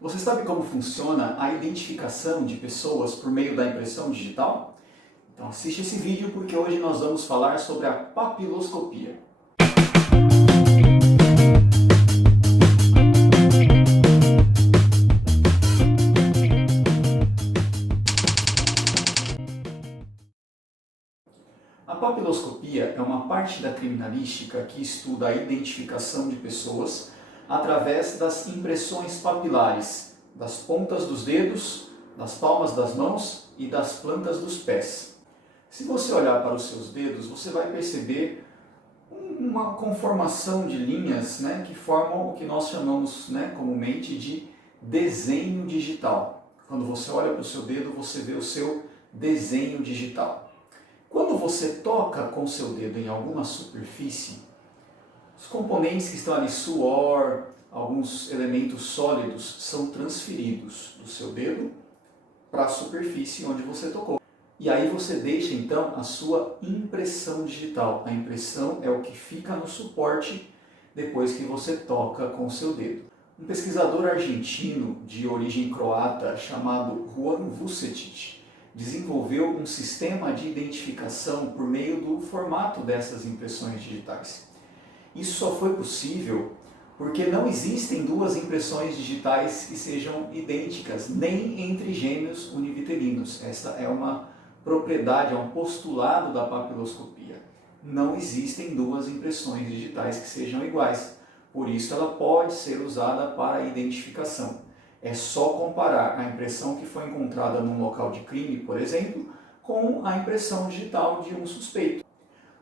Você sabe como funciona a identificação de pessoas por meio da impressão digital? Então assiste esse vídeo porque hoje nós vamos falar sobre a papiloscopia. A papiloscopia é uma parte da criminalística que estuda a identificação de pessoas através das impressões papilares, das pontas dos dedos, das palmas das mãos e das plantas dos pés. Se você olhar para os seus dedos, você vai perceber uma conformação de linhas, que formam o que nós chamamos, comumente de desenho digital. Quando você olha para o seu dedo, você vê o seu desenho digital. Quando você toca com o seu dedo em alguma superfície, os componentes que estão ali, suor, alguns elementos sólidos, são transferidos do seu dedo para a superfície onde você tocou. E aí você deixa então a sua impressão digital. A impressão é o que fica no suporte depois que você toca com o seu dedo. Um pesquisador argentino de origem croata chamado Juan Vucetich desenvolveu um sistema de identificação por meio do formato dessas impressões digitais. Isso só foi possível porque não existem duas impressões digitais que sejam idênticas, nem entre gêmeos univitelinos. Essa é uma propriedade, é um postulado da papiloscopia. Não existem duas impressões digitais que sejam iguais. Por isso ela pode ser usada para a identificação. É só comparar a impressão que foi encontrada num local de crime, por exemplo, com a impressão digital de um suspeito.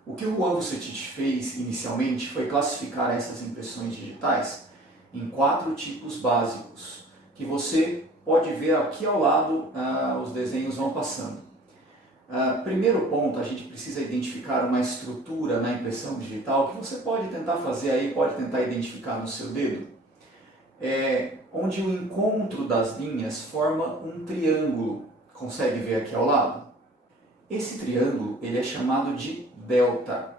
O que o Juan Vucetich fez inicialmente foi classificar essas impressões digitais em 4 tipos básicos, que você pode ver aqui ao lado, os desenhos vão passando. Primeiro ponto, a gente precisa identificar uma estrutura na impressão digital que você pode tentar fazer aí, pode tentar identificar no seu dedo, onde o encontro das linhas forma um triângulo. Consegue ver aqui ao lado? Esse triângulo ele é chamado de delta.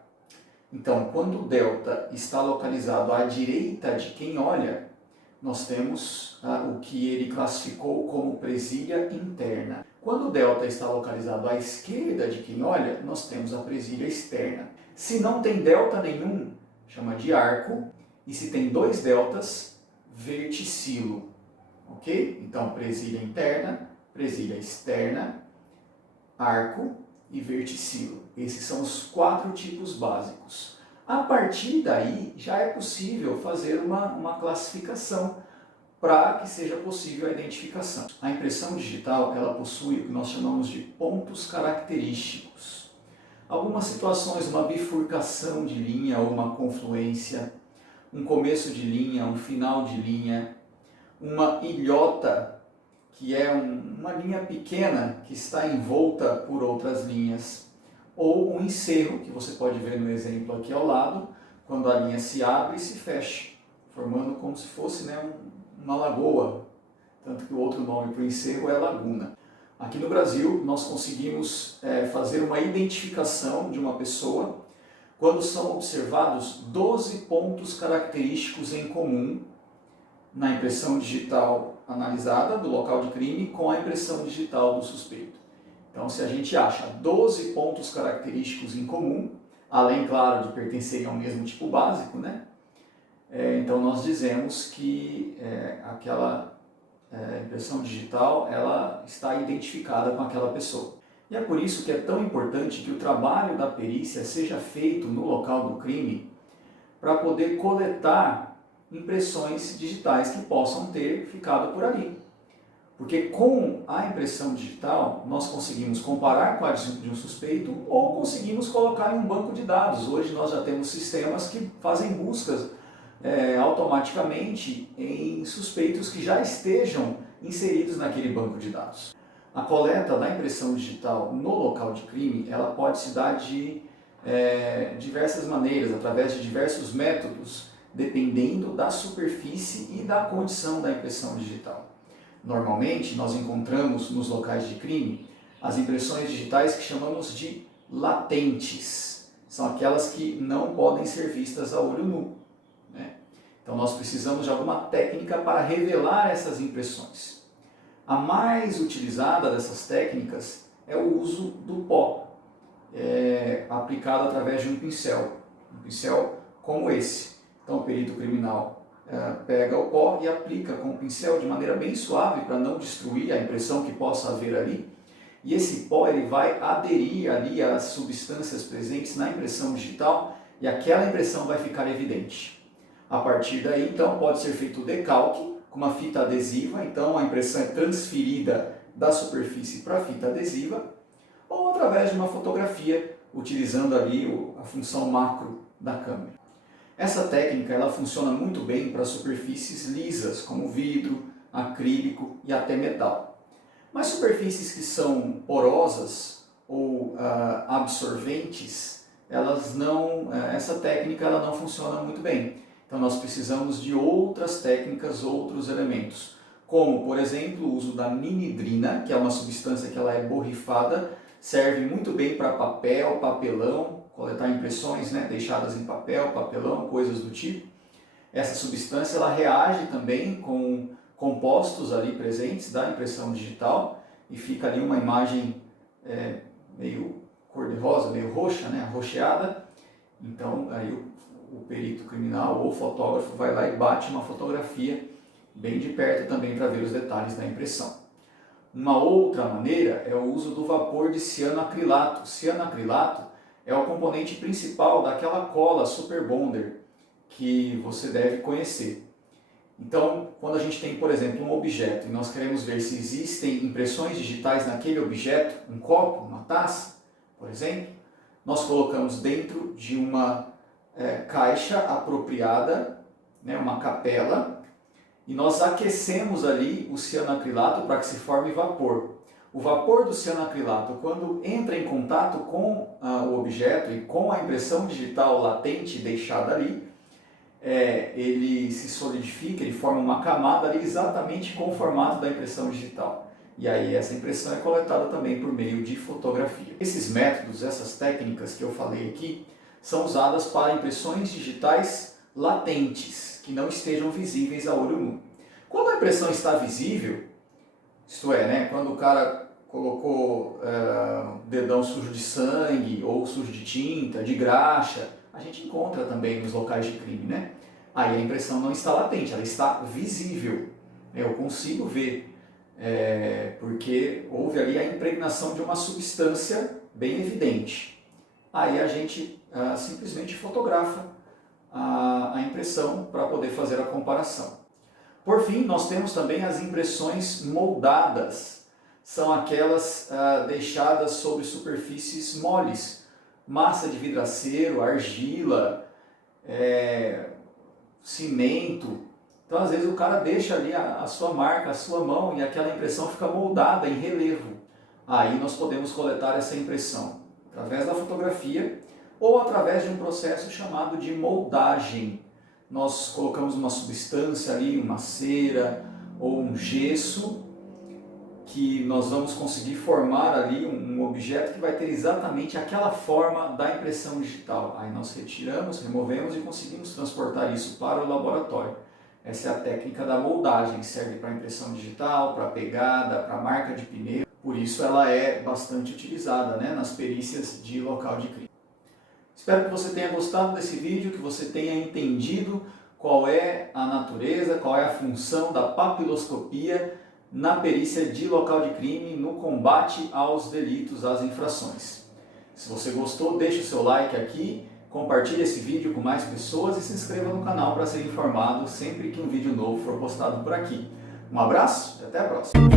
Então, quando o delta está localizado à direita de quem olha, nós temos o que ele classificou como presilha interna. Quando o delta está localizado à esquerda de quem olha, nós temos a presilha externa. Se não tem delta nenhum, chama de arco, e se tem 2 deltas, verticilo. Ok? Então, presilha interna, presilha externa, arco e verticilo. Esses são os 4 tipos básicos. A partir daí, já é possível fazer uma classificação para que seja possível a identificação. A impressão digital ela possui o que nós chamamos de pontos característicos. Algumas situações, uma bifurcação de linha ou uma confluência, um começo de linha, um final de linha, uma ilhota, que é uma linha pequena que está envolta por outras linhas, ou um encerro, que você pode ver no exemplo aqui ao lado, quando a linha se abre e se fecha, formando como se fosse uma lagoa, tanto que o outro nome para o encerro é laguna. Aqui no Brasil, nós conseguimos fazer uma identificação de uma pessoa quando são observados 12 pontos característicos em comum na impressão digital analisada do local de crime com a impressão digital do suspeito. Então, se a gente acha 12 pontos característicos em comum, além, claro, de pertencerem ao mesmo tipo básico, então nós dizemos que aquela impressão digital ela está identificada com aquela pessoa. E é por isso que é tão importante que o trabalho da perícia seja feito no local do crime para poder coletar impressões digitais que possam ter ficado por ali. Porque com a impressão digital nós conseguimos comparar com a de um suspeito ou conseguimos colocar em um banco de dados. Hoje nós já temos sistemas que fazem buscas automaticamente em suspeitos que já estejam inseridos naquele banco de dados. A coleta da impressão digital no local de crime ela pode se dar de diversas maneiras, através de diversos métodos, dependendo da superfície e da condição da impressão digital. Normalmente, nós encontramos nos locais de crime as impressões digitais que chamamos de latentes. São aquelas que não podem ser vistas a olho nu. Então nós precisamos de alguma técnica para revelar essas impressões. A mais utilizada dessas técnicas é o uso do pó, aplicado através de um pincel como esse. Então o perito criminal pega o pó e aplica com o pincel de maneira bem suave para não destruir a impressão que possa haver ali. E esse pó ele vai aderir ali às substâncias presentes na impressão digital e aquela impressão vai ficar evidente. A partir daí, então, pode ser feito o decalque com uma fita adesiva, então a impressão é transferida da superfície para a fita adesiva, ou através de uma fotografia, utilizando ali a função macro da câmera. Essa técnica ela funciona muito bem para superfícies lisas, como vidro, acrílico e até metal. Mas superfícies que são porosas ou absorventes, essa técnica ela não funciona muito bem. Então nós precisamos de outras técnicas, outros elementos, como por exemplo o uso da ninidrina, que é uma substância que ela é borrifada, serve muito bem para papel, papelão, coletar impressões, né, deixadas em papel, papelão, coisas do tipo. Essa substância ela reage também com compostos ali presentes da impressão digital e fica ali uma imagem meio cor-de-rosa, meio roxa, né, arroxeada. Então aí o perito criminal ou fotógrafo vai lá e bate uma fotografia bem de perto também para ver os detalhes da impressão. Uma outra maneira é o uso do vapor de cianoacrilato. O cianoacrilato é o componente principal daquela cola Super Bonder que você deve conhecer. Então, quando a gente tem, por exemplo, um objeto e nós queremos ver se existem impressões digitais naquele objeto, um copo, uma taça, por exemplo, nós colocamos dentro de uma caixa apropriada, né, uma capela, e nós aquecemos ali o cianoacrilato para que se forme vapor. O vapor do cianoacrilato, quando entra em contato com o objeto e com a impressão digital latente deixada ali, ele se solidifica, ele forma uma camada ali exatamente com o formato da impressão digital. E aí essa impressão é coletada também por meio de fotografia. Esses métodos, essas técnicas que eu falei aqui, são usadas para impressões digitais latentes, que não estejam visíveis a olho nu. Quando a impressão está visível, isto é, né, quando o cara colocou o dedão sujo de sangue ou sujo de tinta, de graxa, a gente encontra também nos locais de crime, né? Aí a impressão não está latente, ela está visível. Eu consigo ver, porque houve ali a impregnação de uma substância bem evidente. Aí a gente simplesmente fotografa a impressão para poder fazer a comparação. Por fim, nós temos também as impressões moldadas. São aquelas deixadas sobre superfícies moles, massa de vidraceiro, argila, cimento. Então às vezes o cara deixa ali a sua marca, a sua mão e aquela impressão fica moldada em relevo. Aí nós podemos coletar essa impressão através da fotografia ou através de um processo chamado de moldagem. Nós colocamos uma substância ali, uma cera ou um gesso, que nós vamos conseguir formar ali um objeto que vai ter exatamente aquela forma da impressão digital. Aí nós retiramos, removemos e conseguimos transportar isso para o laboratório. Essa é a técnica da moldagem, serve para impressão digital, para pegada, para marca de pneu. Por isso ela é bastante utilizada, né, nas perícias de local de crime. Espero que você tenha gostado desse vídeo, que você tenha entendido qual é a natureza, qual é a função da papiloscopia na perícia de local de crime, no combate aos delitos, às infrações. Se você gostou, deixe o seu like aqui, compartilhe esse vídeo com mais pessoas e se inscreva no canal para ser informado sempre que um vídeo novo for postado por aqui. Um abraço e até a próxima!